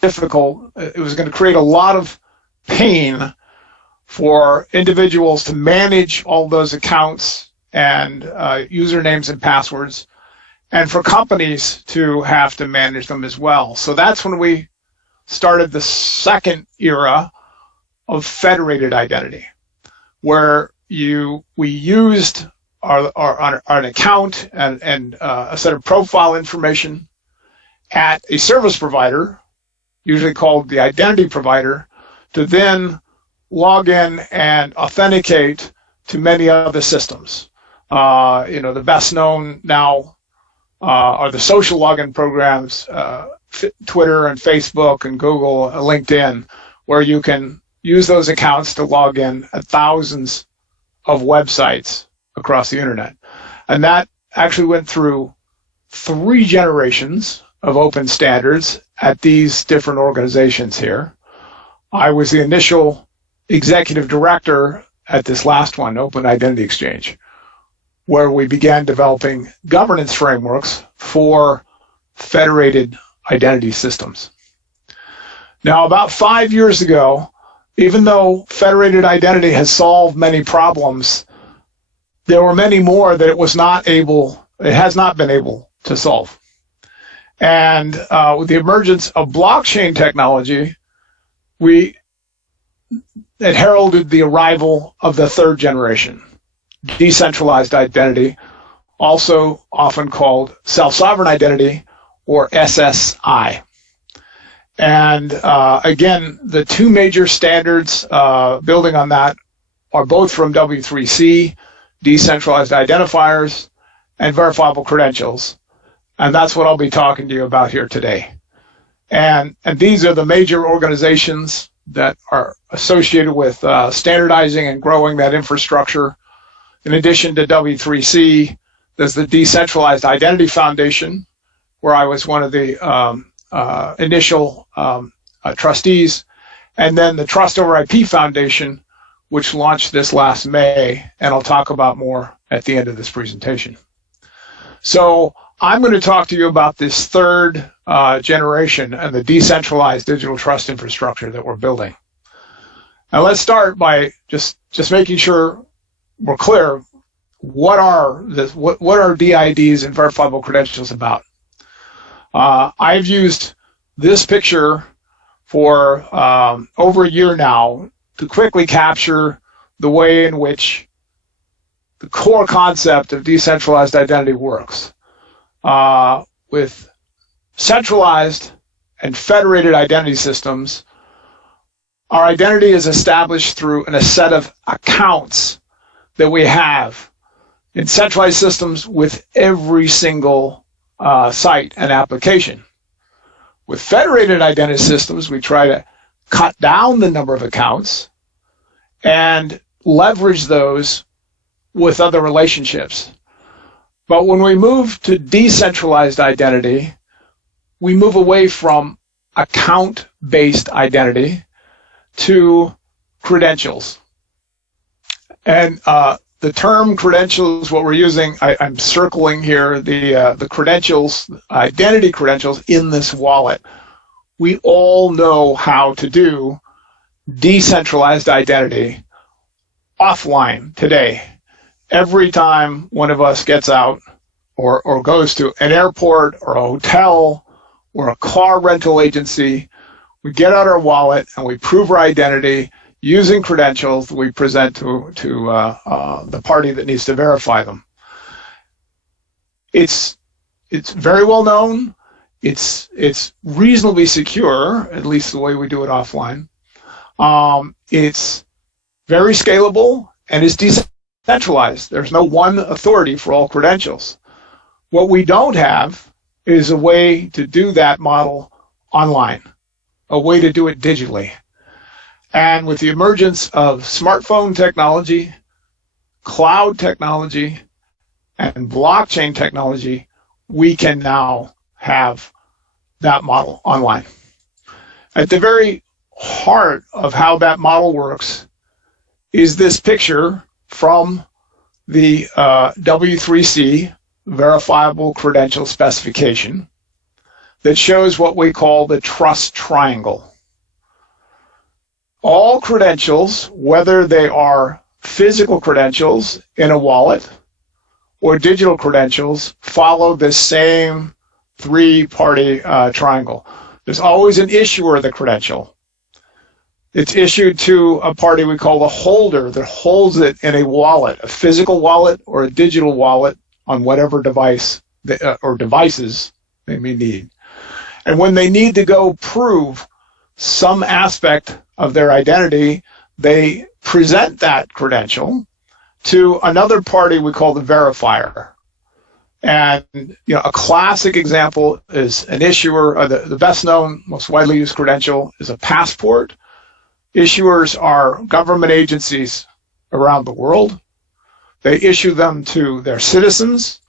difficult. It was going to create a lot of pain for individuals to manage all those accounts and usernames and passwords, and for companies to have to manage them as well. So that's when we started the second era of federated identity, where we used an account and a set of profile information at a service provider, usually called the identity provider, to then log in and authenticate to many other systems. The best known now are the social login programs, Twitter and Facebook and Google, LinkedIn, where you can use those accounts to log in at thousands of websites across the internet. And that actually went through 3 generations of open standards at these different organizations here. I was the initial executive director at this last one, Open Identity Exchange, where we began developing governance frameworks for federated identity systems. Now, about 5 years ago, even though federated identity has solved many problems, there were many more that it has not been able to solve. And with the emergence of blockchain technology, it heralded the arrival of the 3rd generation, decentralized identity, also often called self-sovereign identity, or SSI. And again, the 2 major standards building on that are both from W3C, decentralized identifiers, and verifiable credentials. And that's what I'll be talking to you about here today. And these are the major organizations that are associated with standardizing and growing that infrastructure. In addition to W3C, there's the Decentralized Identity Foundation, where I was one of the initial trustees, and then the Trust over IP Foundation, which launched this last May, and I'll talk about more at the end of this presentation. So I'm going to talk to you about this 3rd generation and the decentralized digital trust infrastructure that we're building. Now let's start by just making sure we're clear. What are DIDs and verifiable credentials about? I've used this picture for over a year now to quickly capture the way in which the core concept of decentralized identity works. With centralized and federated identity systems, our identity is established through a set of accounts that we have in centralized systems with every single site and application. With federated identity systems, we try to cut down the number of accounts and leverage those with other relationships. But when we move to decentralized identity, we move away from account-based identity to credentials. And the term credentials, what we're using, I'm circling here the credentials, identity credentials in this wallet. We all know how to do decentralized identity offline today. Every time one of us gets out or goes to an airport or a hotel or a car rental agency, we get out our wallet and we prove our identity using credentials that we present to the party that needs to verify them. It's very well known. It's reasonably secure, at least the way we do it offline. It's very scalable and is decentralized. There's no one authority for all credentials. What we don't have is a way to do that model online, a way to do it digitally. And with the emergence of smartphone technology, cloud technology, and blockchain technology, we can now have that model online. At the very heart of how that model works is this picture from the W3C verifiable credential specification. that shows what we call the trust triangle. All credentials, whether they are physical credentials in a wallet or digital credentials, follow this same three-party triangle. There's always an issuer of the credential. It's issued to a party we call the holder that holds it in a wallet, a physical wallet or a digital wallet on whatever device or devices they may need. And when they need to go prove some aspect of their identity, they present that credential to another party we call the verifier. And a classic example is an issuer, the best known, most widely used credential is a passport. Issuers are government agencies around the world. They issue them to their citizens,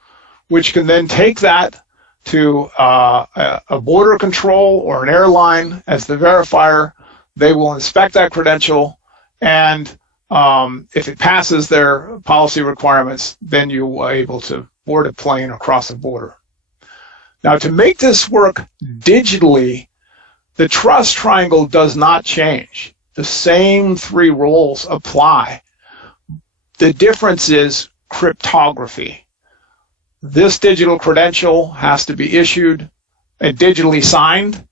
which can then take that to a border control or an airline as the verifier. They will inspect that credential, and if it passes their policy requirements, then you are able to board a plane across the border. Now, to make this work digitally, the trust triangle does not change. The same three rules apply. The difference is cryptography. This digital credential has to be issued and digitally signed,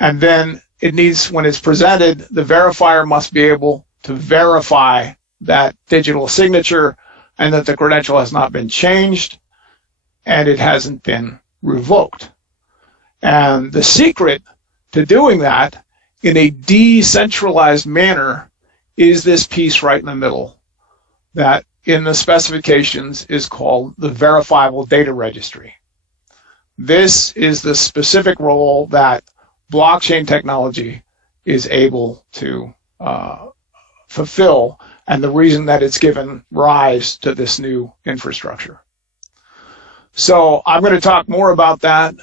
and then it needs, when it's presented, the verifier must be able to verify that digital signature and that the credential has not been changed and it hasn't been revoked. And the secret to doing that in a decentralized manner is this piece right in the middle that in the specifications is called the verifiable data registry. This is the specific role that blockchain technology is able to fulfill, and the reason that it's given rise to this new infrastructure. So I'm going to talk more about that.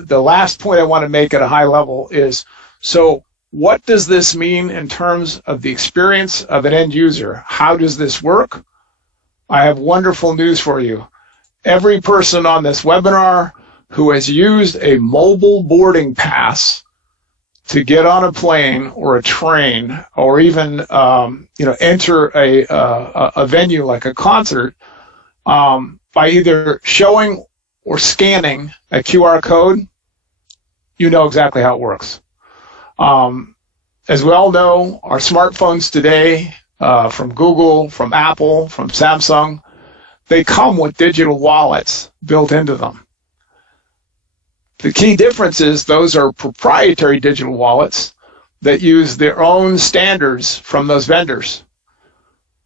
The last point I want to make at a high level is, so what does this mean in terms of the experience of an end user? How does this work? I have wonderful news for you. Every person on this webinar who has used a mobile boarding pass to get on a plane or a train or even enter a venue like a concert by either showing or scanning a QR code, you know exactly how it works. As we all know, our smartphones today, from Google, from Apple, from Samsung, they come with digital wallets built into them. The key difference is those are proprietary digital wallets that use their own standards from those vendors.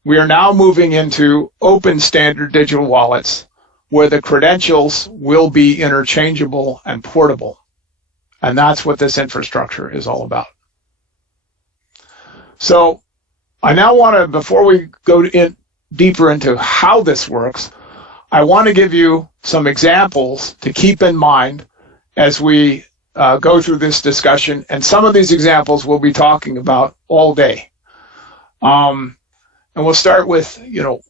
We are now moving into open standard digital wallets where the credentials will be interchangeable and portable. And that's what this infrastructure is all about. So I now want to, before we go deeper into how this works, I want to give you some examples to keep in mind as we go through this discussion. And some of these examples we'll be talking about all day. And we'll start with,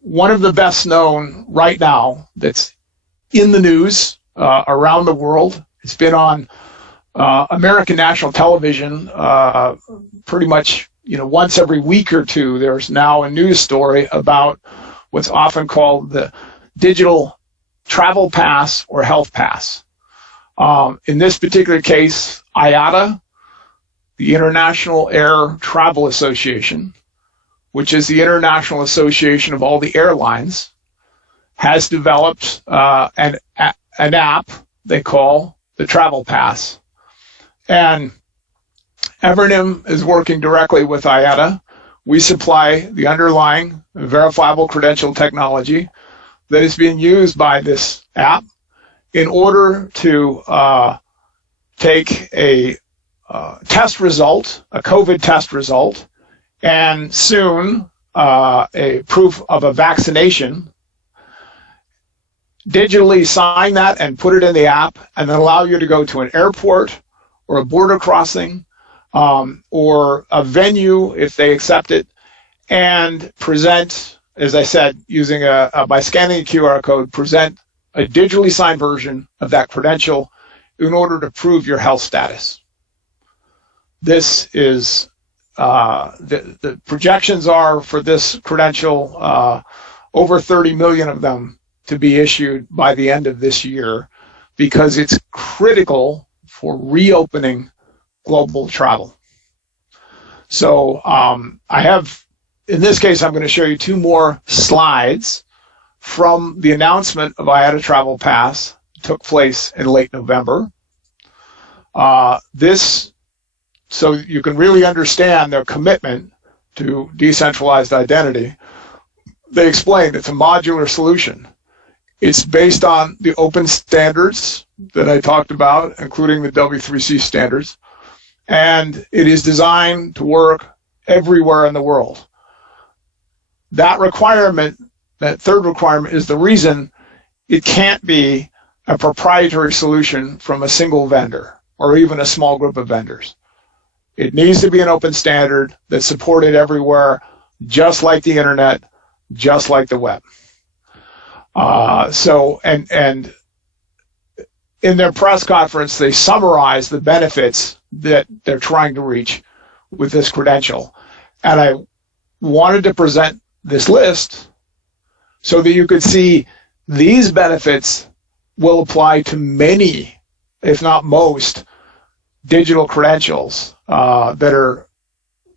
one of the best known right now that's in the news around the world. It's been on American national television pretty much, once every week or two. There's now a news story about what's often called the digital travel pass or health pass. In this particular case, IATA, the International Air Travel Association, which is the international association of all the airlines, has developed an app they call the Travel Pass. And Evernym is working directly with IATA. We supply the underlying verifiable credential technology that is being used by this app in order to take a test result, a COVID test result, and soon a proof of a vaccination, digitally sign that and put it in the app, and then allow you to go to an airport or a border crossing or a venue if they accept it, and present, as I said, using by scanning a QR code, present a digitally signed version of that credential in order to prove your health status. This is the projections are for this credential over 30 million of them to be issued by the end of this year, because it's critical for reopening global travel. So I have, in this case, I'm going to show you two more slides from the announcement of IATA Travel Pass. It took place in late November. So you can really understand their commitment to decentralized identity. They explained it's a modular solution. It's based on the open standards that I talked about, including the W3C standards, and it is designed to work everywhere in the world. That requirement, that third requirement, is the reason it can't be a proprietary solution from a single vendor or even a small group of vendors. It needs to be an open standard that's supported everywhere, just like the internet, just like the web. And in their press conference, they summarize the benefits that they're trying to reach with this credential. And I wanted to present this list so that you could see these benefits will apply to many, if not most, digital credentials that are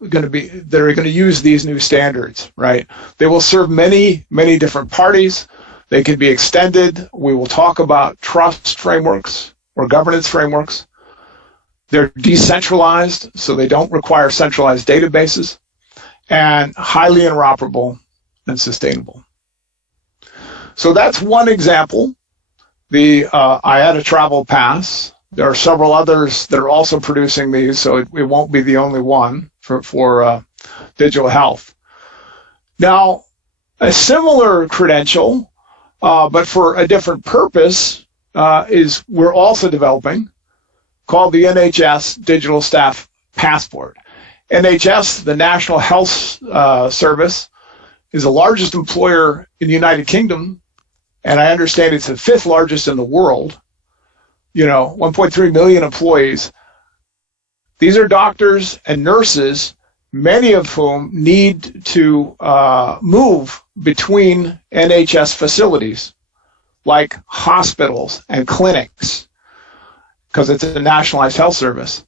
going to use these new standards, right? They will serve many, many different parties. They can be extended. We will talk about trust frameworks or governance frameworks. They're decentralized, so they don't require centralized databases, and highly interoperable and sustainable. So that's one example, the IATA Travel Pass. There are several others that are also producing these, so it won't be the only one for digital health. Now, a similar credential, but for a different purpose, is we're also developing, called the NHS Digital Staff Passport. NHS, the National Health Service, is the largest employer in the United Kingdom, and I understand it's the fifth largest in the world. 1.3 million employees. These are doctors and nurses, many of whom need to move between NHS facilities, like hospitals and clinics, because it's a nationalized health service.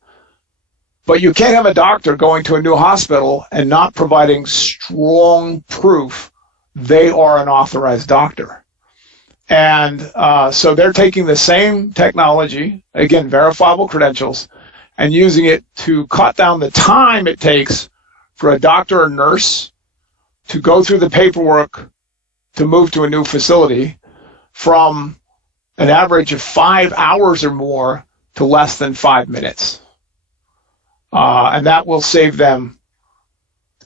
But you can't have a doctor going to a new hospital and not providing strong proof they are an authorized doctor. And so they're taking the same technology, again, verifiable credentials, and using it to cut down the time it takes for a doctor or nurse to go through the paperwork to move to a new facility from an average of 5 hours or more to less than 5 minutes. And that will save them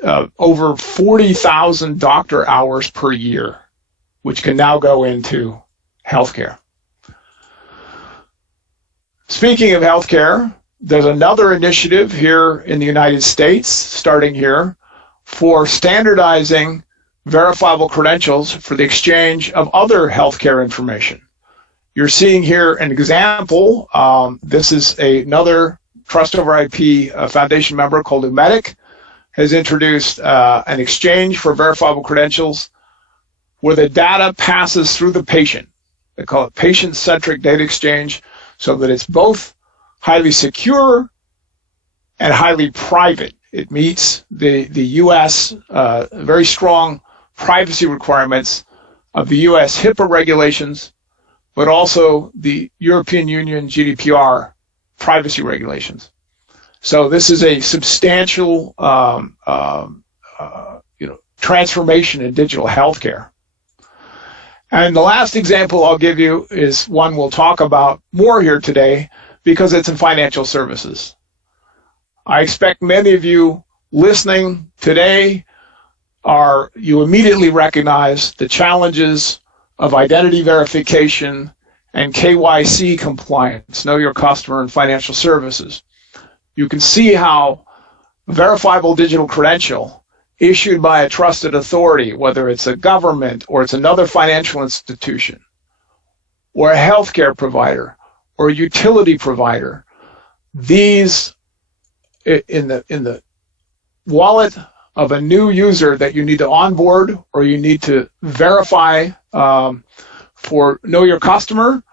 over 40,000 doctor hours per year, which can now go into healthcare. Speaking of healthcare, there's another initiative here in the United States, starting here, for standardizing verifiable credentials for the exchange of other healthcare information. You're seeing here an example. This is another Trust over IP Foundation member called Umedic, has introduced an exchange for verifiable credentials where the data passes through the patient. They call it patient-centric data exchange, so that it's both highly secure and highly private. It meets the U.S. Very strong privacy requirements of the U.S. HIPAA regulations, but also the European Union GDPR privacy regulations. So this is a substantial transformation in digital healthcare. And the last example I'll give you is one we'll talk about more here today, because it's in financial services. I expect many of you listening today you immediately recognize the challenges of identity verification and KYC compliance, know your customer, in financial services. You can see how a verifiable digital credential issued by a trusted authority, whether it's a government or it's another financial institution or a healthcare provider or a utility provider, these in the wallet of a new user that you need to onboard or you need to verify for Know Your Customer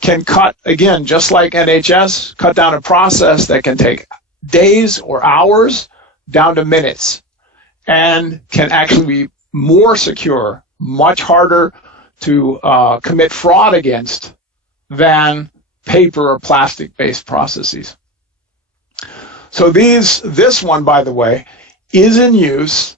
can cut, again, just like NHS, cut down a process that can take days or hours down to minutes and can actually be more secure, much harder to commit fraud against than paper or plastic-based processes. So this one, by the way, is in use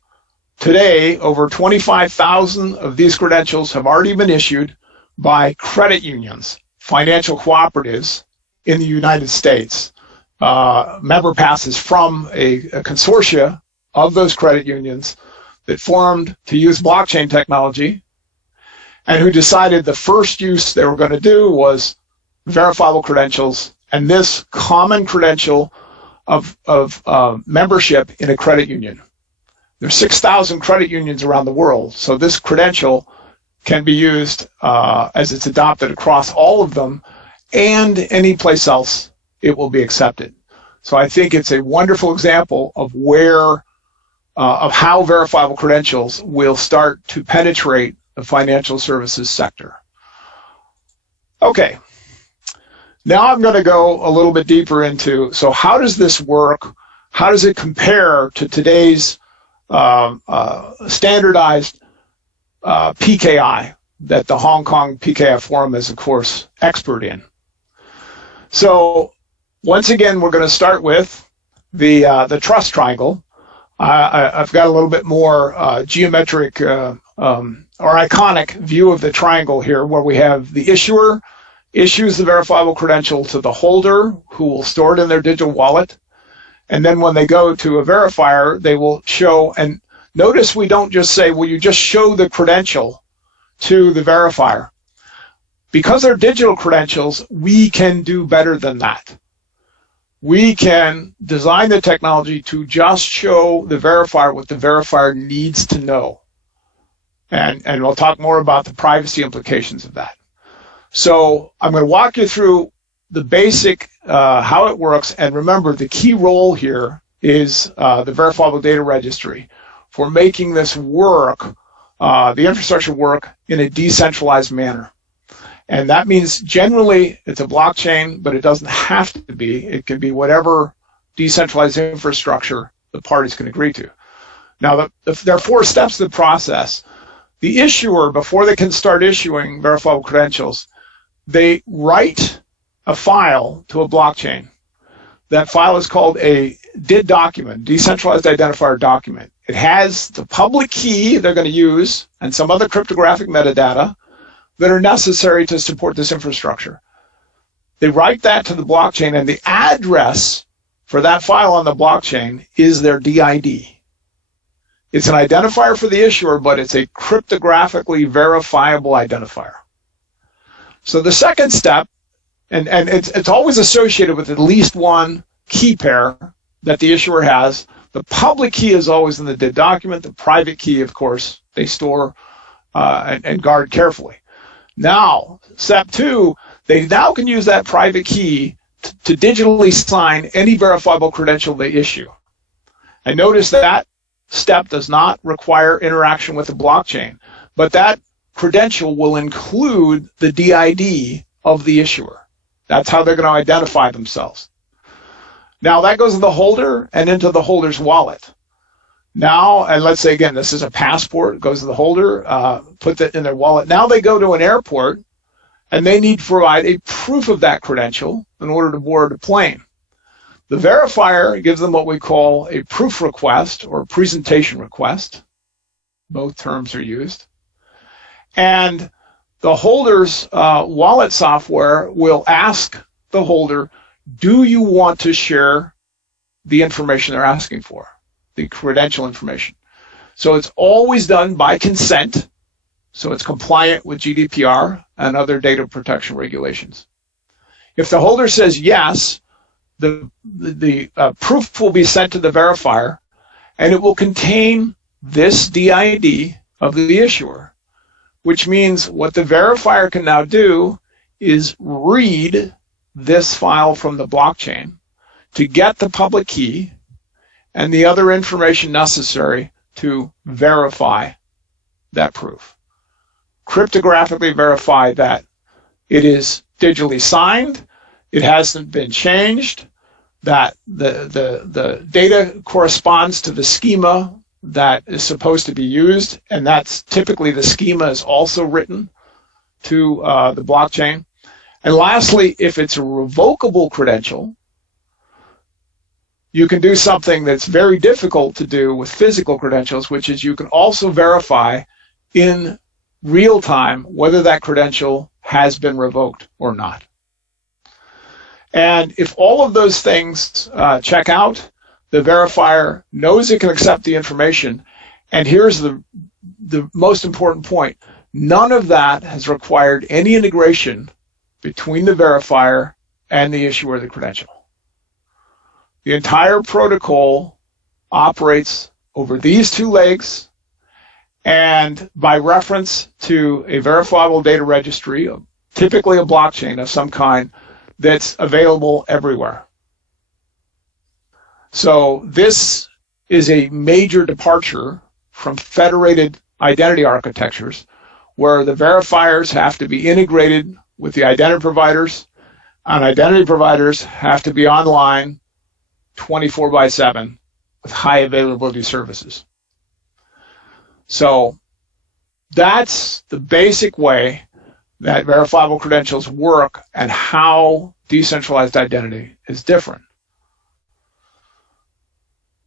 today. Over 25,000 of these credentials have already been issued by credit unions, financial cooperatives in the United States. Member passes from a consortia of those credit unions that formed to use blockchain technology and who decided the first use they were going to do was verifiable credentials and this common credential of membership in a credit union. There's 6,000 credit unions around the world, so this credential can be used as it's adopted across all of them, and any place else it will be accepted. So I think it's a wonderful example of where, of how verifiable credentials will start to penetrate the financial services sector. Okay, now I'm going to go a little bit deeper into, so how does this work? How does it compare to today's standardized PKI that the Hong Kong PKI Forum is, of course, expert in? So once again, we're going to start with the trust triangle. I've got a little bit more geometric or iconic view of the triangle here, where we have the issuer issues the verifiable credential to the holder, who will store it in their digital wallet. And then when they go to a verifier, they will show, and notice we don't just say, well, you just show the credential to the verifier. Because they're digital credentials, we can do better than that. We can design the technology to just show the verifier what the verifier needs to know. And we'll talk more about the privacy implications of that. So I'm going to walk you through the basic, how it works. And remember, the key role here is the verifiable data registry for making this work, the infrastructure work in a decentralized manner. And that means generally it's a blockchain, but it doesn't have to be. It can be whatever decentralized infrastructure the parties can agree to. Now, there are 4 steps to the process. The issuer, before they can start issuing verifiable credentials, they write a file to a blockchain. That file is called a DID document, decentralized identifier document. It has the public key they're going to use and some other cryptographic metadata that are necessary to support this infrastructure. They write that to the blockchain, and the address for that file on the blockchain is their DID. It's an identifier for the issuer, but it's a cryptographically verifiable identifier. So the second step, and it's always associated with at least one key pair that the issuer has. The public key is always in the DID document. The private key, of course, they store and guard carefully. Now, step 2, they now can use that private key to digitally sign any verifiable credential they issue. And notice that step does not require interaction with the blockchain, but that credential will include the DID of the issuer. That's how they're going to identify themselves. Now that goes to the holder and into the holder's wallet. Now, and let's say again, this is a passport, goes to the holder, put that in their wallet. Now they go to an airport and they need to provide a proof of that credential in order to board a plane. The verifier gives them what we call a proof request or presentation request. Both terms are used. And the holder's wallet software will ask the holder, do you want to share the information they're asking for, the credential information? So it's always done by consent, so it's compliant with GDPR and other data protection regulations. If the holder says yes, the proof will be sent to the verifier, and it will contain this DID of the issuer, which means what the verifier can now do is read this file from the blockchain to get the public key and the other information necessary to verify that proof. Cryptographically verify that it is digitally signed, it hasn't been changed, that the data corresponds to the schema that is supposed to be used, and that's typically the schema is also written to the blockchain. And lastly, if it's a revocable credential, you can do something that's very difficult to do with physical credentials, which is you can also verify in real time whether that credential has been revoked or not. And if all of those things check out, the verifier knows it can accept the information. And here's the most important point. None of that has required any integration between the verifier and the issuer of the credential. The entire protocol operates over these two legs and by reference to a verifiable data registry, typically a blockchain of some kind, that's available everywhere. So this is a major departure from federated identity architectures where the verifiers have to be integrated with the identity providers, and identity providers have to be online 24/7 with high availability services. So that's the basic way that verifiable credentials work and how decentralized identity is different.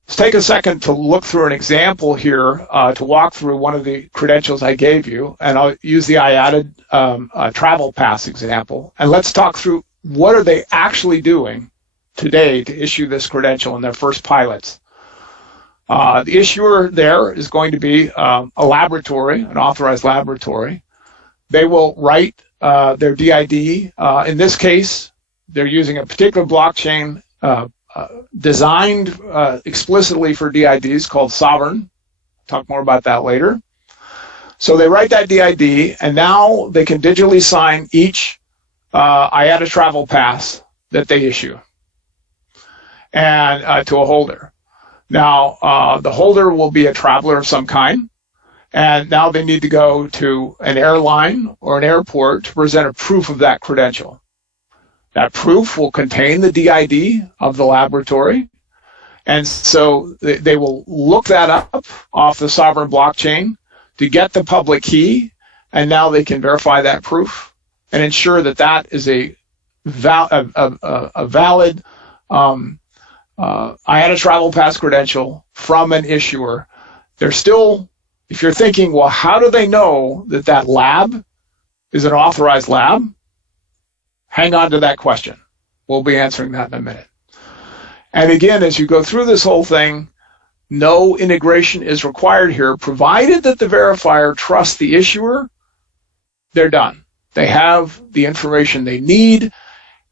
Let's take a second to look through an example here to walk through one of the credentials I gave you, and I'll use the IATD travel pass example. And let's talk through what are they actually doing today to issue this credential in their first pilots. The issuer there is going to be a laboratory, an authorized laboratory. They will write their DID. In this case, they're using a particular blockchain designed explicitly for DIDs called Sovereign. Talk more about that later. So they write that DID, and now they can digitally sign each IATA travel pass that they issue and to a holder. Now, the holder will be a traveler of some kind, and now they need to go to an airline or an airport to present a proof of that credential. That proof will contain the DID of the laboratory, and so they will look that up off the Sovereign blockchain to get the public key, and now they can verify that proof and ensure that that is a valid IATA travel pass credential from an issuer. They're still, if you're thinking, well, how do they know that that lab is an authorized lab? Hang on to that question. We'll be answering that in a minute. And again, as you go through this whole thing, no integration is required here, provided that the verifier trusts the issuer. They're done. They have the information they need,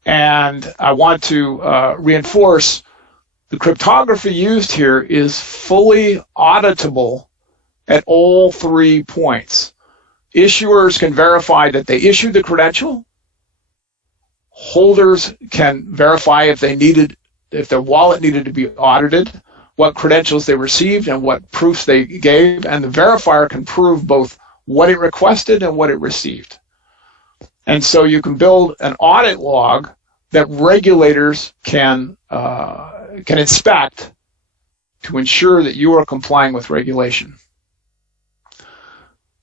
and I want to reinforce the cryptography used here is fully auditable at all 3 points. Issuers can verify that they issued the credential. Holders can verify if their wallet needed to be audited, what credentials they received and what proofs they gave, and the verifier can prove both what it requested and what it received. And so you can build an audit log that regulators can inspect to ensure that you are complying with regulation.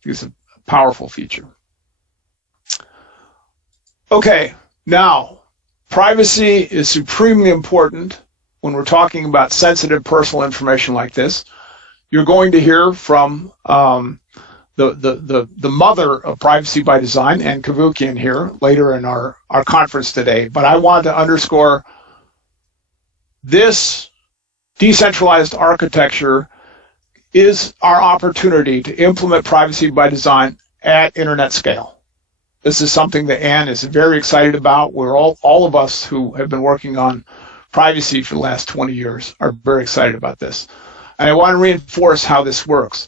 It's a powerful feature. Okay, now, privacy is supremely important when we're talking about sensitive personal information like this. You're going to hear from the mother of privacy by design, Ann Kavukian, here later in our conference today. But I want to underscore this decentralized architecture is our opportunity to implement privacy by design at internet scale. This is something that Ann is very excited about. We're all of us who have been working on privacy for the last 20 years are very excited about this. And I want to reinforce how this works.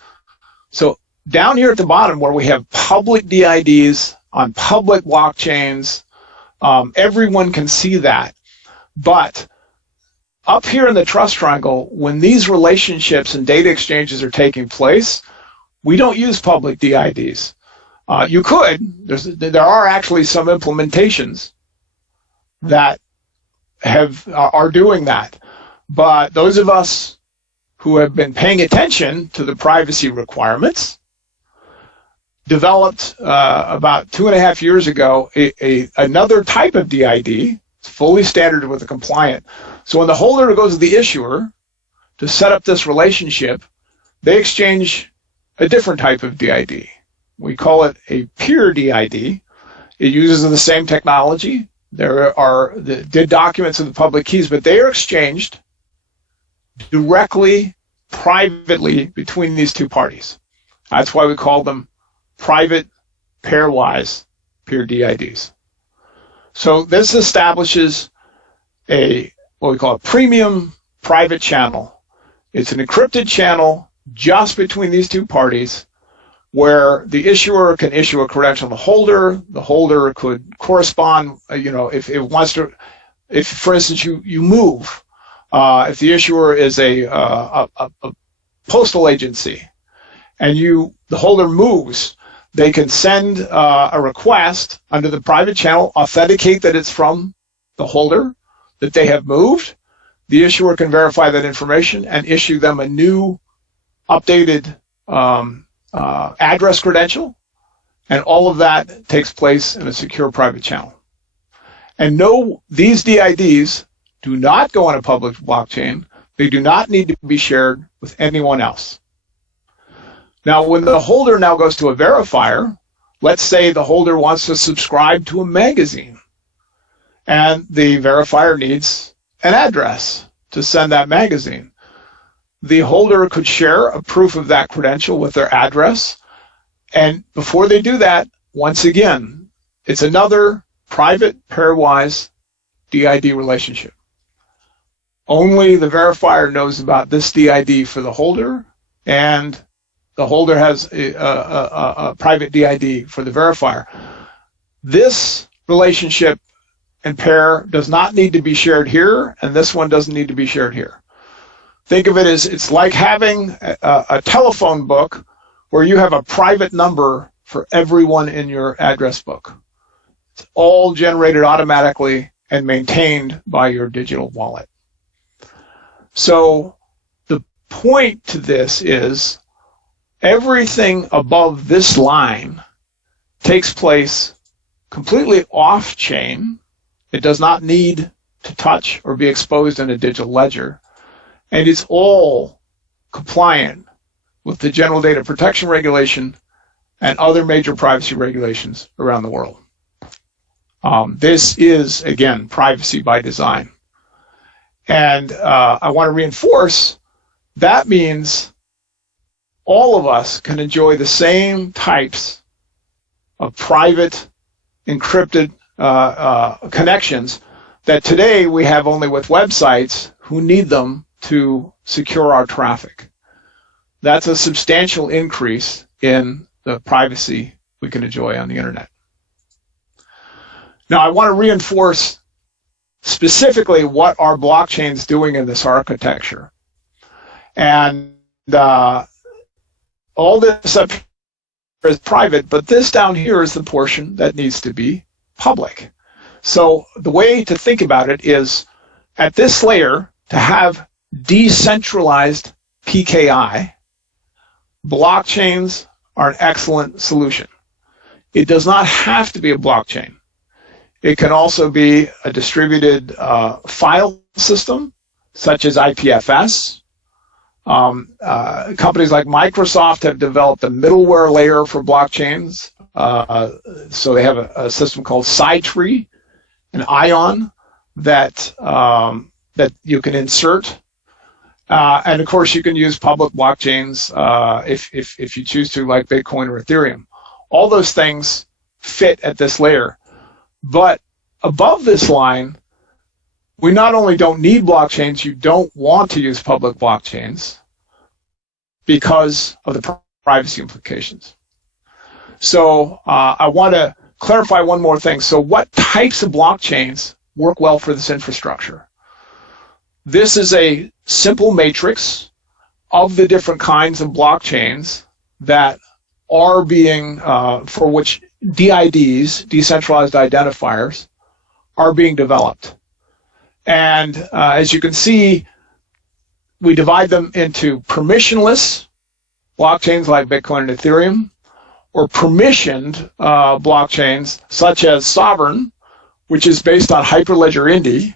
So down here at the bottom where we have public DIDs on public blockchains, Everyone can see that. But up here in the trust triangle, when these relationships and data exchanges are taking place, we don't use public DIDs. You could. There are actually some implementations that are doing that. But those of us who have been paying attention to the privacy requirements developed about 2.5 years ago another type of DID. It's fully standard with the compliant. So when the holder goes to the issuer to set up this relationship, they exchange a different type of DID. We call it a peer DID. It uses the same technology. There are the DID documents and the public keys, but they are exchanged directly, privately between these two parties. That's why we call them private pairwise peer DIDs. So this establishes what we call a premium private channel. It's an encrypted channel just between these two parties where the issuer can issue a credential to the holder could correspond, if it wants to, if for instance you move, if the issuer is a postal agency and the holder moves, they can send a request under the private channel, authenticate that it's from the holder, that they have moved. The issuer can verify that information and issue them a new updated address credential, and all of that takes place in a secure private channel. And no, these DIDs do not go on a public blockchain. They do not need to be shared with anyone else. Now, when the holder now goes to a verifier, let's say the holder wants to subscribe to a magazine, and the verifier needs an address to send that magazine. The holder could share a proof of that credential with their address. And before they do that, once again, it's another private pairwise DID relationship. Only the verifier knows about this DID for the holder, and the holder has a private DID for the verifier. This relationship and pair does not need to be shared here, and this one doesn't need to be shared here. Think of it as it's like having a telephone book where you have a private number for everyone in your address book. It's all generated automatically and maintained by your digital wallet. So the point to this is everything above this line takes place completely off-chain. It does not need to touch or be exposed in a digital ledger. And it's all compliant with the General Data Protection Regulation and other major privacy regulations around the world. This is, again, privacy by design. And I want to reinforce that means all of us can enjoy the same types of private, encrypted connections that today we have only with websites who need them to secure our traffic. That's a substantial increase in the privacy we can enjoy on the internet. Now, I want to reinforce specifically what our blockchain's doing in this architecture. And all this up here is private, but this down here is the portion that needs to be public. So the way to think about it is at this layer, to have decentralized PKI, blockchains are an excellent solution. It does not have to be a blockchain. It can also be a distributed file system, such as IPFS. Companies like Microsoft have developed a middleware layer for blockchains. So they have a system called SciTree, an ion that you can insert. And of course, you can use public blockchains if you choose to, like Bitcoin or Ethereum. All those things fit at this layer. But above this line, we not only don't need blockchains, you don't want to use public blockchains because of the privacy implications. So I want to clarify one more thing. So what types of blockchains work well for this infrastructure? This is a simple matrix of the different kinds of blockchains that are being, for which DIDs, decentralized identifiers, are being developed. And as you can see, we divide them into permissionless blockchains like Bitcoin and Ethereum, or permissioned blockchains such as Sovereign, which is based on Hyperledger Indy,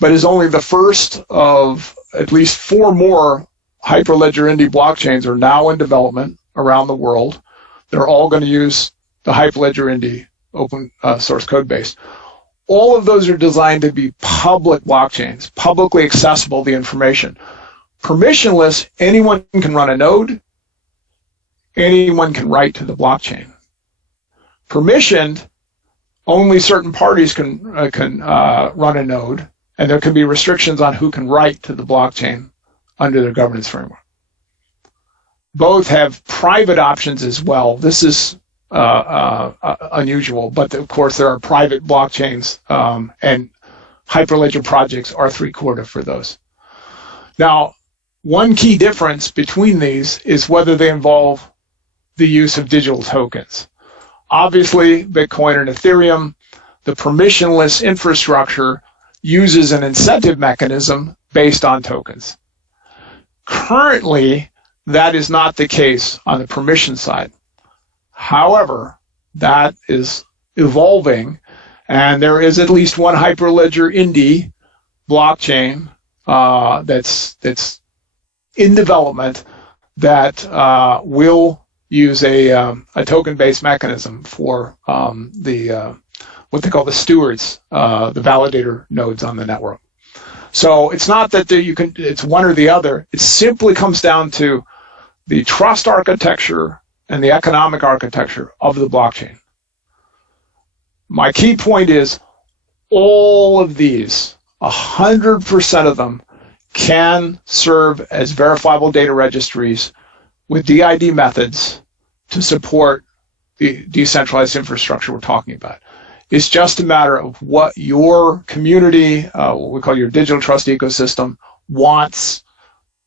but is only the first of at least 4 more Hyperledger Indy blockchains are now in development around the world. They're all going to use the Hyperledger Indy open source code base. All of those are designed to be public blockchains, publicly accessible, the information. Permissionless, anyone can run a node, anyone can write to the blockchain. Permissioned, only certain parties can run a node, and there can be restrictions on who can write to the blockchain under their governance framework. Both have private options as well. This is unusual, but of course there are private blockchains, and Hyperledger projects are 3/4 for those. Now, one key difference between these is whether they involve the use of digital tokens. Obviously, Bitcoin and Ethereum, the permissionless infrastructure, uses an incentive mechanism based on tokens. Currently, that is not the case on the permission side. However, that is evolving, and there is at least one Hyperledger Indy blockchain that's in development that will use a token-based mechanism for what they call the stewards, the validator nodes on the network. So it's not that it's one or the other. It simply comes down to the trust architecture and the economic architecture of the blockchain. My key point is all of these, 100% of them, can serve as verifiable data registries with DID methods to support the decentralized infrastructure we're talking about. It's just a matter of what your community, what we call your digital trust ecosystem, wants,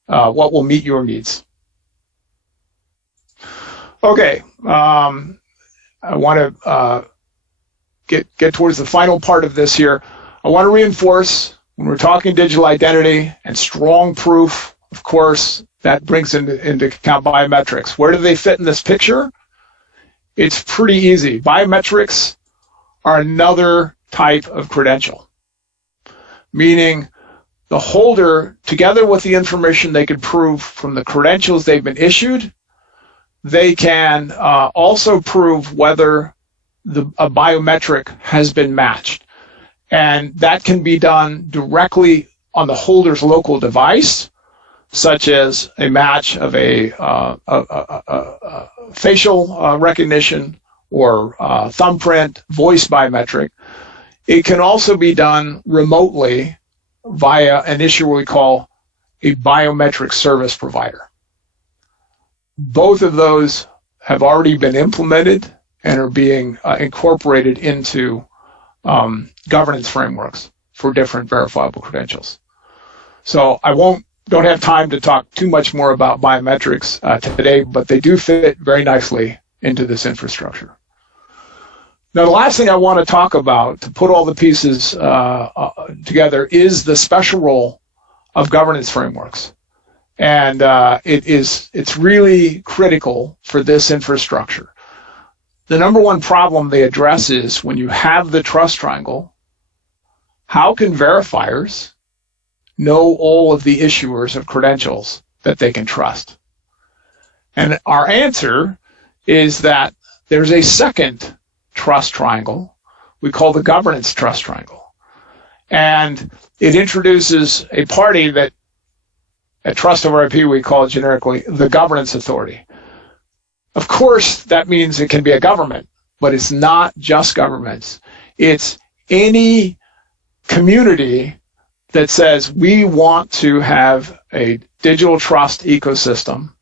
what will meet your needs. Okay, I want to get towards the final part of this here. I want to reinforce, when we're talking digital identity and strong proof, of course, that brings into account biometrics. Where do they fit in this picture? It's pretty easy. Biometrics are another type of credential, meaning the holder, together with the information they can prove from the credentials they've been issued, they can also prove whether a biometric has been matched. And that can be done directly on the holder's local device, such as a match of a facial recognition or thumbprint, voice biometric. It can also be done remotely via an issue we call a biometric service provider. Both of those have already been implemented and are being incorporated into governance frameworks for different verifiable credentials. So I don't have time to talk too much more about biometrics today, but they do fit very nicely into this infrastructure. Now, the last thing I want to talk about, to put all the pieces together, is the special role of governance frameworks. And it's really critical for this infrastructure. The number one problem they address is when you have the trust triangle, how can verifiers know all of the issuers of credentials that they can trust? And our answer is that there's a second trust triangle we call the governance trust triangle. And it introduces a party that at Trust over IP we call generically the governance authority. Of course, that means it can be a government, but it's not just governments. It's any community that says we want to have a digital trust ecosystem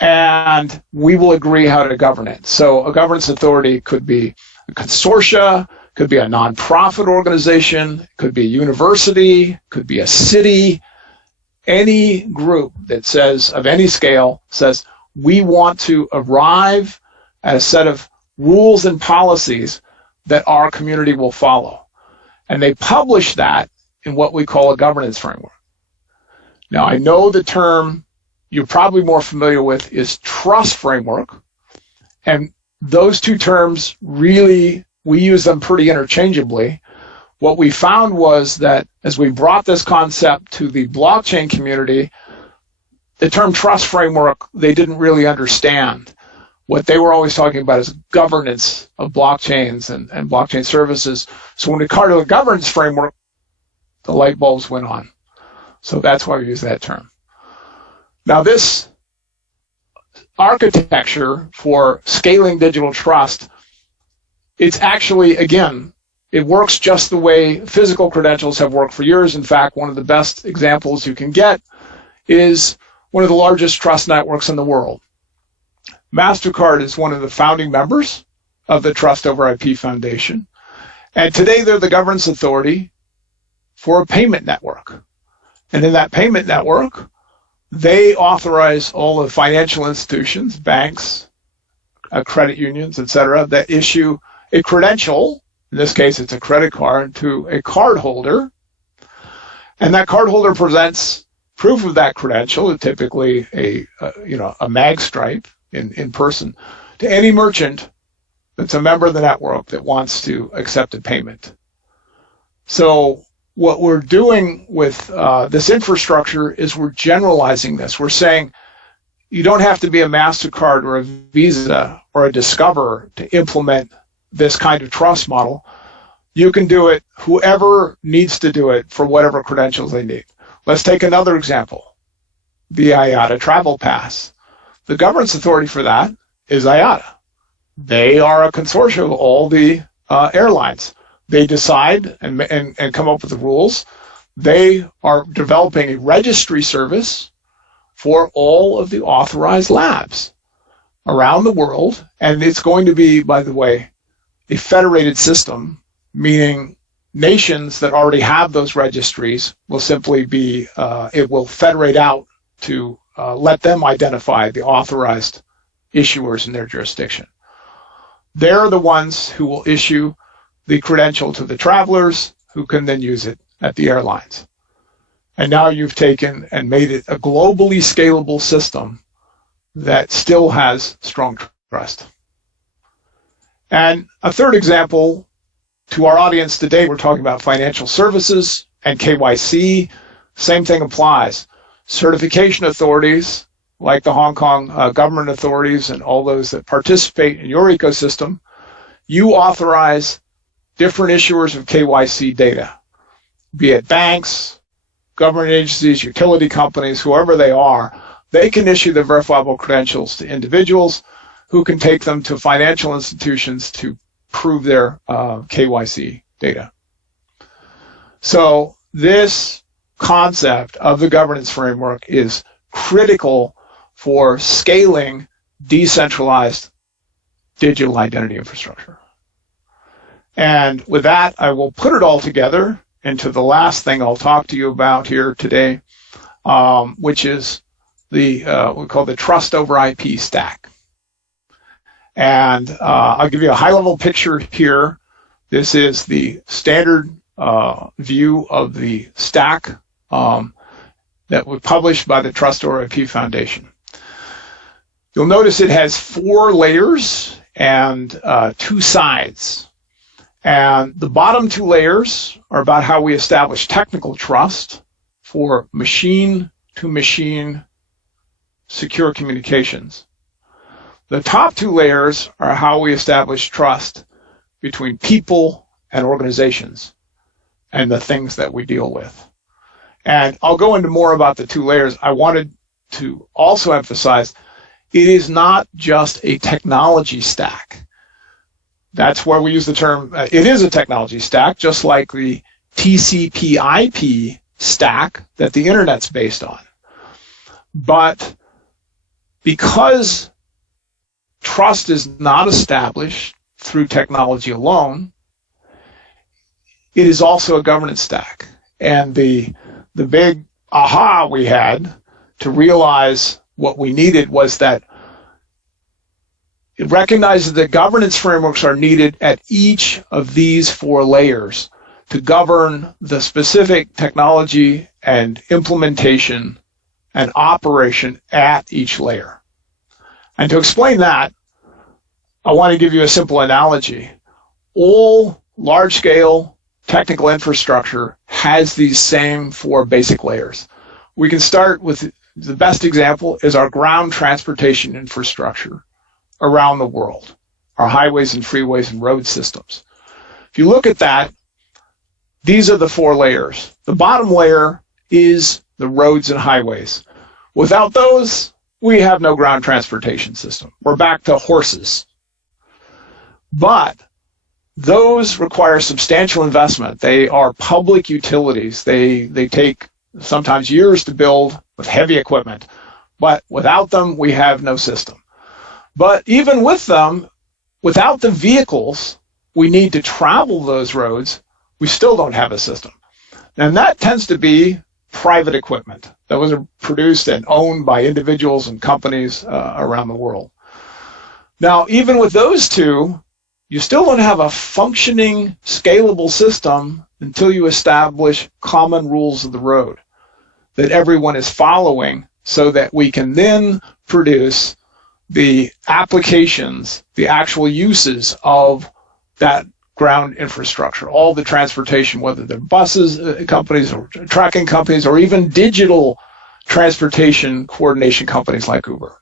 and we will agree how to govern it. So a governance authority could be consortia, could be a nonprofit organization, could be a university, could be a city. Any group that says, of any scale, says, we want to arrive at a set of rules and policies that our community will follow. And they publish that in what we call a governance framework. Now, I know the term you're probably more familiar with is trust framework. And those two terms really, we use them pretty interchangeably. What we found was that as we brought this concept to the blockchain community, the term trust framework, they didn't really understand. What they were always talking about is governance of blockchains and blockchain services. So when we called it a governance framework, the light bulbs went on. So that's why we use that term. Now this architecture for scaling digital trust, it's actually, again, it works just the way physical credentials have worked for years. In fact, one of the best examples you can get is one of the largest trust networks in the world. MasterCard is one of the founding members of the Trust over IP Foundation. And today they're the governance authority for a payment network. And in that payment network, they authorize all the financial institutions, banks, credit unions, et cetera, that issue a credential. In this case, it's a credit card to a card holder. And that card holder presents proof of that credential, typically a mag stripe in person, to any merchant that's a member of the network that wants to accept a payment. So what we're doing with this infrastructure is we're generalizing this. We're saying you don't have to be a MasterCard or a Visa or a Discover to implement this kind of trust model. You can do it, whoever needs to do it for whatever credentials they need. Let's take another example, the IATA Travel Pass. The governance authority for that is IATA. They are a consortium of all the airlines. They decide and come up with the rules. They are developing a registry service for all of the authorized labs around the world. And it's going to be, by the way, a federated system, meaning nations that already have those registries will simply be, it will federate out to let them identify the authorized issuers in their jurisdiction. They're the ones who will issue the credential to the travelers who can then use it at the airlines. And now you've taken and made it a globally scalable system that still has strong trust. And a third example, to our audience today, we're talking about financial services and KYC. Same thing applies. Certification authorities, like the Hong Kong government authorities and all those that participate in your ecosystem, you authorize different issuers of KYC data, be it banks, government agencies, utility companies, whoever they are. They can issue the verifiable credentials to individuals who can take them to financial institutions to prove their KYC data. So this concept of the governance framework is critical for scaling decentralized digital identity infrastructure. And with that, I will put it all together into the last thing I'll talk to you about here today, which is the we call the trust over IP stack. And I'll give you a high-level picture here. This is the standard view of the stack that was published by the Trust over IP Foundation. You'll notice it has 4 layers and 2 sides. And the bottom 2 layers are about how we establish technical trust for machine-to-machine secure communications. The top 2 layers are how we establish trust between people and organizations and the things that we deal with. And I'll go into more about the 2 layers. I wanted to also emphasize it is not just a technology stack. That's where we use the term, it is a technology stack, just like the TCP/IP stack that the internet's based on. But because trust is not established through technology alone. It is also a governance stack. And the big aha we had to realize what we needed was that it recognizes that governance frameworks are needed at each of these 4 layers to govern the specific technology and implementation and operation at each layer. And to explain that, I want to give you a simple analogy. All large-scale technical infrastructure has these same 4 basic layers. We can start with the best example is our ground transportation infrastructure around the world, our highways and freeways and road systems. If you look at that, these are the 4 layers. The bottom layer is the roads and highways. Without those, we have no ground transportation system. We're back to horses. But those require substantial investment. They are public utilities. They take sometimes years to build with heavy equipment. But without them, we have no system. But even with them, without the vehicles we need to travel those roads, we still don't have a system. And that tends to be private equipment that was produced and owned by individuals and companies around the world. Now, even with those 2, you still don't have a functioning, scalable system until you establish common rules of the road that everyone is following so that we can then produce the applications, the actual uses of that ground infrastructure, all the transportation, whether they're buses, companies, or trucking companies, or even digital transportation coordination companies like Uber.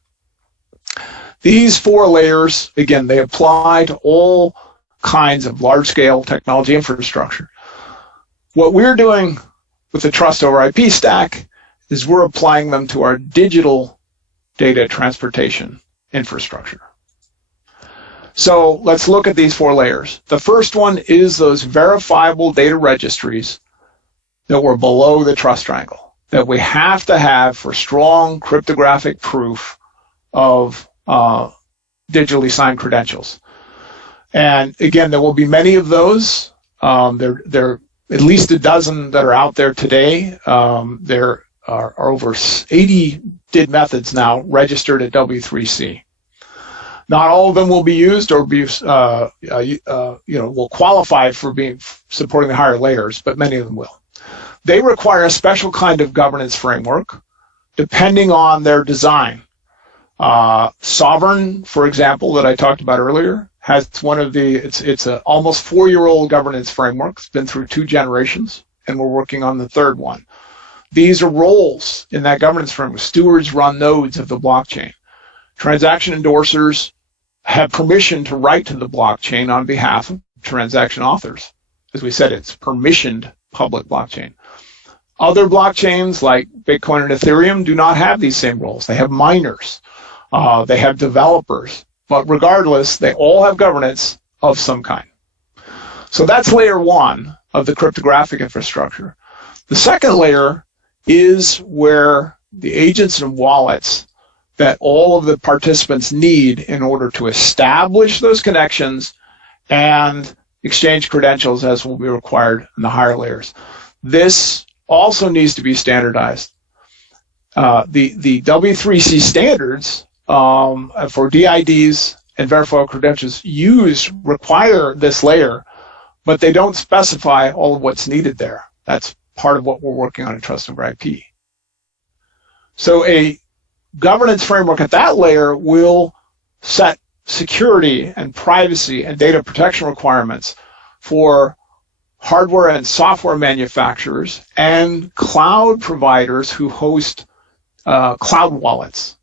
These 4 layers, again, they apply to all kinds of large-scale technology infrastructure. What we're doing with the Trust over IP stack is we're applying them to our digital data transportation infrastructure. So let's look at these 4 layers. The first one is those verifiable data registries that were below the trust triangle that we have to have for strong cryptographic proof of digitally signed credentials. And again, there will be many of those. There are at least a dozen that are out there today. There are over 80 DID methods now registered at W3C. Not all of them will be used or be, will qualify for supporting the higher layers, but many of them will. They require a special kind of governance framework, depending on their design. Sovereign, for example, that I talked about earlier, has it's an almost 4-year-old governance framework. It's been through 2 generations, and we're working on the 3rd one. These are roles in that governance framework. Stewards run nodes of the blockchain. Transaction endorsers have permission to write to the blockchain on behalf of transaction authors. As we said, it's permissioned public blockchain. Other blockchains like Bitcoin and Ethereum do not have these same roles. They have miners. They have developers. But regardless, they all have governance of some kind. So that's layer 1 of the cryptographic infrastructure. The second layer is where the agents and wallets that all of the participants need in order to establish those connections and exchange credentials as will be required in the higher layers. This also needs to be standardized. The W3C standards for DIDs and verifiable credentials require this layer, but they don't specify all of what's needed there. That's part of what we're working on in Trust over IP. So a governance framework at that layer will set security and privacy and data protection requirements for hardware and software manufacturers and cloud providers who host cloud wallets.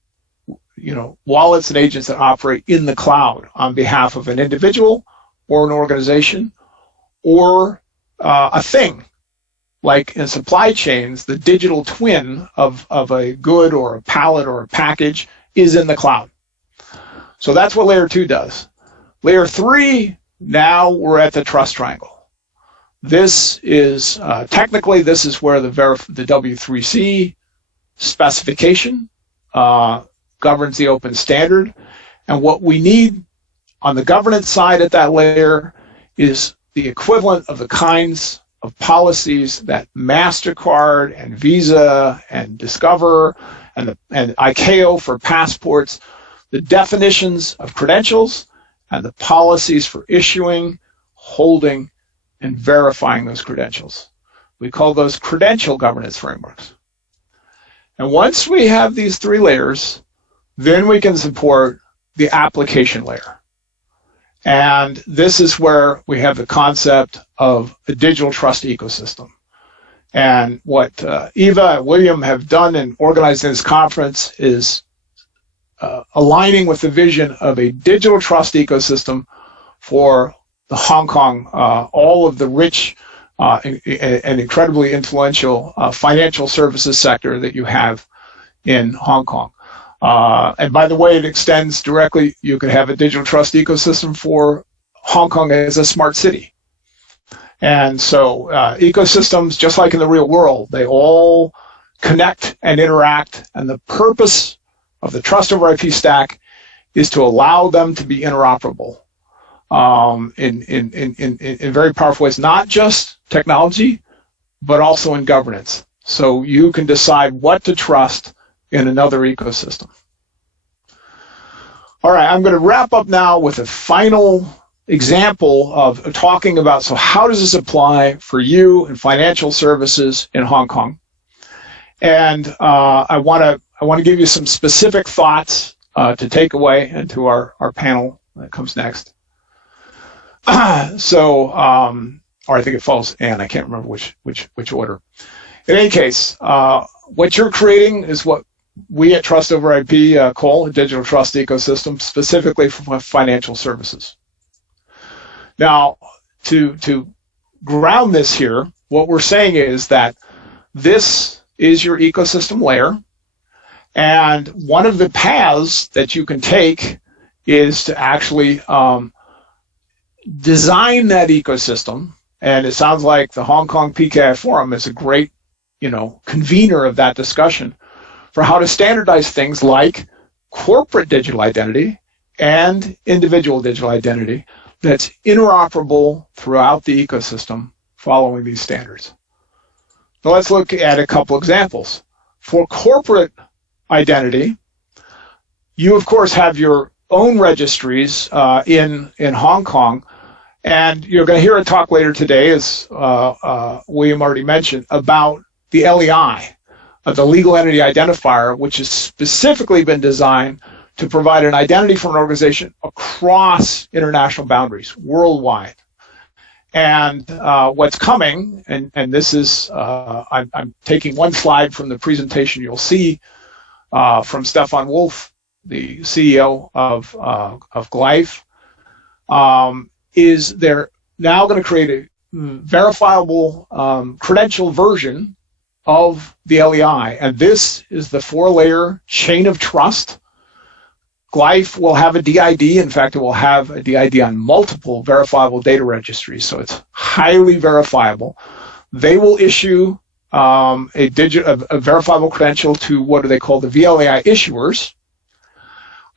Wallets and agents that operate in the cloud on behalf of an individual or an organization or a thing. Like in supply chains, the digital twin of a good or a pallet or a package is in the cloud. So that's what layer 2 does. Layer 3, now we're at the trust triangle. This is, technically, this is where the W3C specification governs the open standard. And what we need on the governance side at that layer is the equivalent of the kinds of policies that MasterCard and Visa and Discover and ICAO for passports, the definitions of credentials and the policies for issuing, holding, and verifying those credentials. We call those credential governance frameworks. And once we have these three layers, then we can support the application layer. And this is where we have the concept of a digital trust ecosystem. And what Eva and William have done in organizing this conference is aligning with the vision of a digital trust ecosystem for the Hong Kong, all of the rich and incredibly influential financial services sector that you have in Hong Kong. And by the way, it extends directly. You could have a digital trust ecosystem for Hong Kong as a smart city. And so ecosystems, just like in the real world, they all connect and interact. And the purpose of the trust over IP stack is to allow them to be interoperable in very powerful ways, not just technology, but also in governance. So you can decide what to trust in another ecosystem. All right, I'm going to wrap up now with a final example of talking about, so how does this apply for you in financial services in Hong Kong? And I want to give you some specific thoughts to take away into our panel that comes next. Or I think it follows Anne. I can't remember which order. In any case, what you're creating is what we at Trust Over IP call a digital trust ecosystem, specifically for financial services. Now, to ground this here, what we're saying is that this is your ecosystem layer, and one of the paths that you can take is to actually design that ecosystem. And it sounds like the Hong Kong PKI Forum is a great, convener of that discussion for how to standardize things like corporate digital identity and individual digital identity that's interoperable throughout the ecosystem following these standards. Now let's look at a couple examples. For corporate identity, you of course have your own registries in Hong Kong, and you're going to hear a talk later today, as William already mentioned, about the LEI, the legal entity identifier, which has specifically been designed to provide an identity for an organization across international boundaries, worldwide. And what's coming, and this is, I'm taking one slide from the presentation you'll see from Stefan Wolf, the CEO of Glyph, is they're now going to create a verifiable credential version of the LEI. And this is the 4-layer chain of trust. Glyph will have a DID. In fact, it will have a DID on multiple verifiable data registries, so it's highly verifiable. They will issue a verifiable credential to what do they call the VLAI issuers.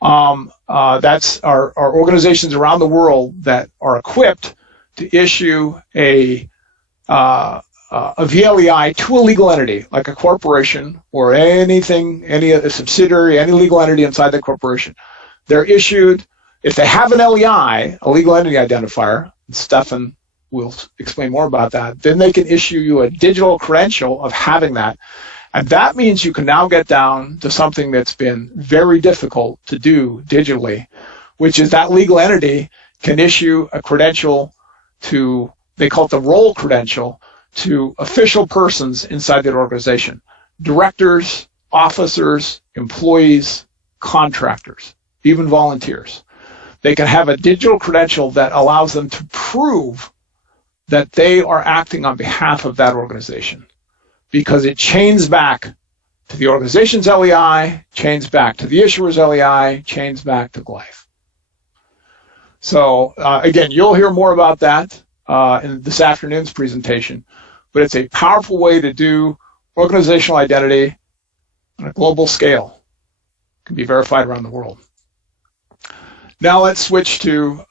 That's our organizations around the world that are equipped to issue a VLEI to a legal entity, like a corporation or anything, a subsidiary, any legal entity inside the corporation. They're issued, if they have an LEI, a legal entity identifier, and Stefan will explain more about that, then they can issue you a digital credential of having that. And that means you can now get down to something that's been very difficult to do digitally, which is that legal entity can issue a credential to, they call it the role credential, to official persons inside that organization, directors, officers, employees, contractors, even volunteers. They can have a digital credential that allows them to prove that they are acting on behalf of that organization, because it chains back to the organization's LEI, chains back to the issuer's LEI, chains back to Glyph. So again, you'll hear more about that in this afternoon's presentation, but it's a powerful way to do organizational identity on a global scale. It can be verified around the world. Now let's switch to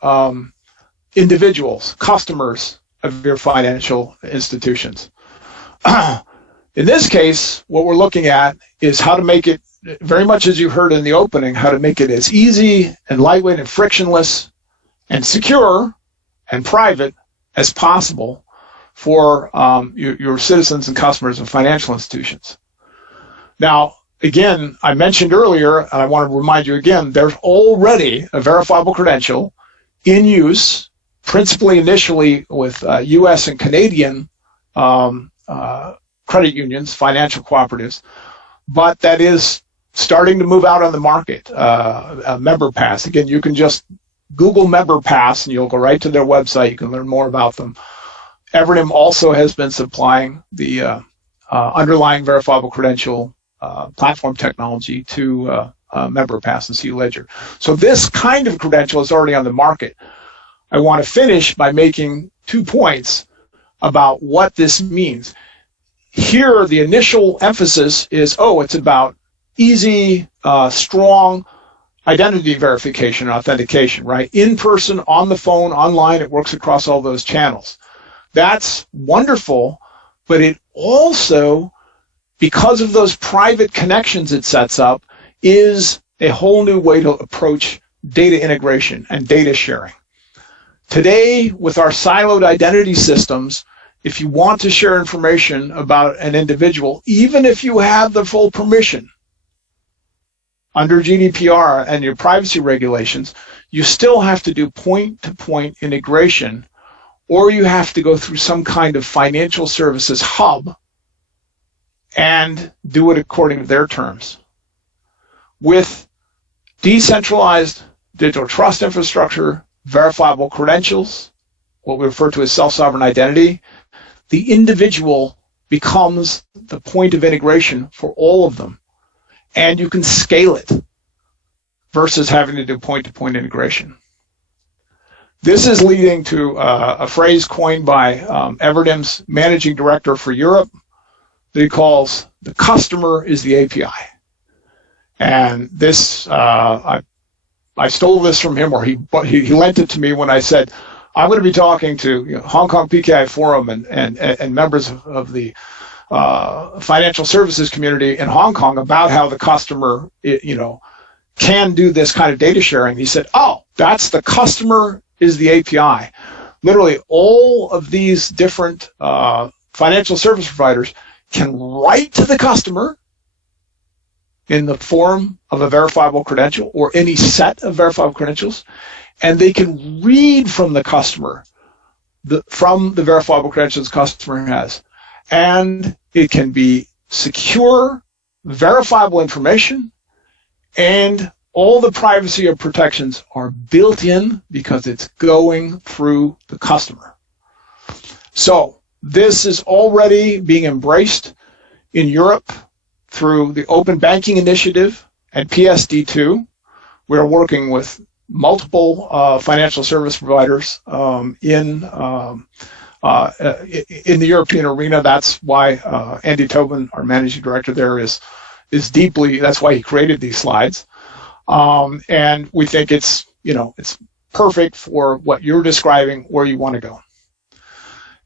individuals, customers of your financial institutions. In this case, what we're looking at is how to make it, very much as you heard in the opening, how to make it as easy and lightweight and frictionless and secure and private as possible for your citizens and customers of financial institutions. Now, again, I mentioned earlier, and I want to remind you again, there's already a verifiable credential in use, principally initially with U.S. and Canadian credit unions, financial cooperatives, but that is starting to move out on the market. Member Pass. Again, you can just Google Member Pass and you'll go right to their website. You can learn more about them. Evernym also has been supplying the underlying verifiable credential platform technology to Member Pass and CU Ledger. So this kind of credential is already on the market. I want to finish by making 2 points about what this means. Here, the initial emphasis is, it's about easy, strong identity verification and authentication, right? In person, on the phone, online, it works across all those channels. That's wonderful, but it also, because of those private connections it sets up, is a whole new way to approach data integration and data sharing. Today, with our siloed identity systems, if you want to share information about an individual, even if you have the full permission under GDPR and your privacy regulations, you still have to do point-to-point integration, or you have to go through some kind of financial services hub and do it according to their terms. With decentralized digital trust infrastructure, verifiable credentials, what we refer to as self-sovereign identity, the individual becomes the point of integration for all of them. And you can scale it versus having to do point-to-point integration. This is leading to a phrase coined by Evernym's managing director for Europe that he calls the customer is the API. And this, I stole this from him, or he lent it to me when I said, I'm going to be talking to Hong Kong PKI Forum and members of the financial services community in Hong Kong about how the customer, can do this kind of data sharing. He said, that's the customer is the API. Literally all of these different financial service providers can write to the customer in the form of a verifiable credential or any set of verifiable credentials, and they can read from the customer, from the verifiable credentials the customer has. And it can be secure, verifiable information, and all the privacy of protections are built in because it's going through the customer. So this is already being embraced in Europe through the Open Banking Initiative and PSD2. We're working with multiple financial service providers in the European arena. That's why Andy Tobin, our managing director there, is deeply, that's why he created these slides. And we think it's perfect for what you're describing, where you want to go.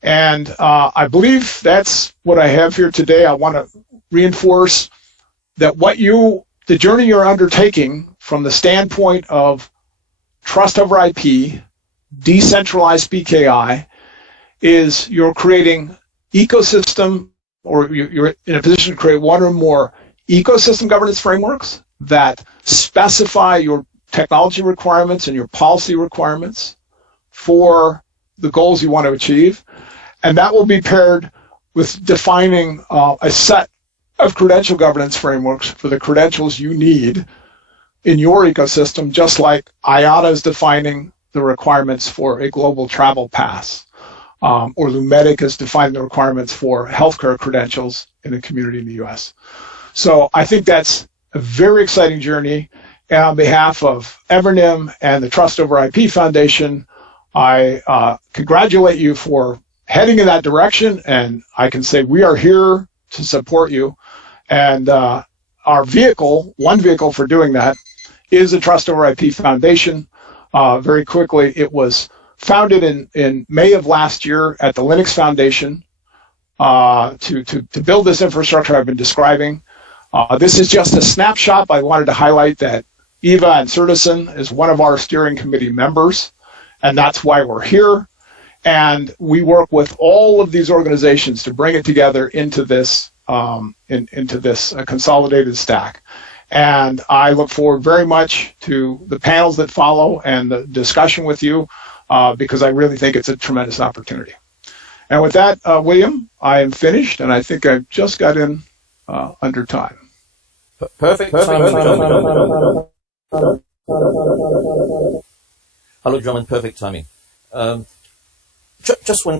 And I believe that's what I have here today. I want to reinforce that the journey you're undertaking from the standpoint of trust over IP, decentralized PKI, is you're creating ecosystem, or you're in a position to create one or more ecosystem governance frameworks that specify your technology requirements and your policy requirements for the goals you want to achieve. And that will be paired with defining a set of credential governance frameworks for the credentials you need in your ecosystem, just like IATA is defining the requirements for a global travel pass, or Lumedic is defining the requirements for healthcare credentials in a community in the US. So I think that's a very exciting journey. And on behalf of Evernym and the Trust Over IP Foundation, I congratulate you for heading in that direction, and I can say we are here to support you. And our vehicle, one vehicle for doing that, is the Trust Over IP Foundation. very quickly, it was founded in May of last year at the Linux Foundation to build this infrastructure I've been describing. This is just a snapshot. I wanted to highlight that Eva and Sertison is one of our steering committee members, and that's why we're here. And we work with all of these organizations to bring it together into this consolidated stack. And I look forward very much to the panels that follow and the discussion with you because I really think it's a tremendous opportunity. And with that, William, I am finished, and I think I've just got in under time. Perfect. Hello, Drummond. Perfect timing. Just one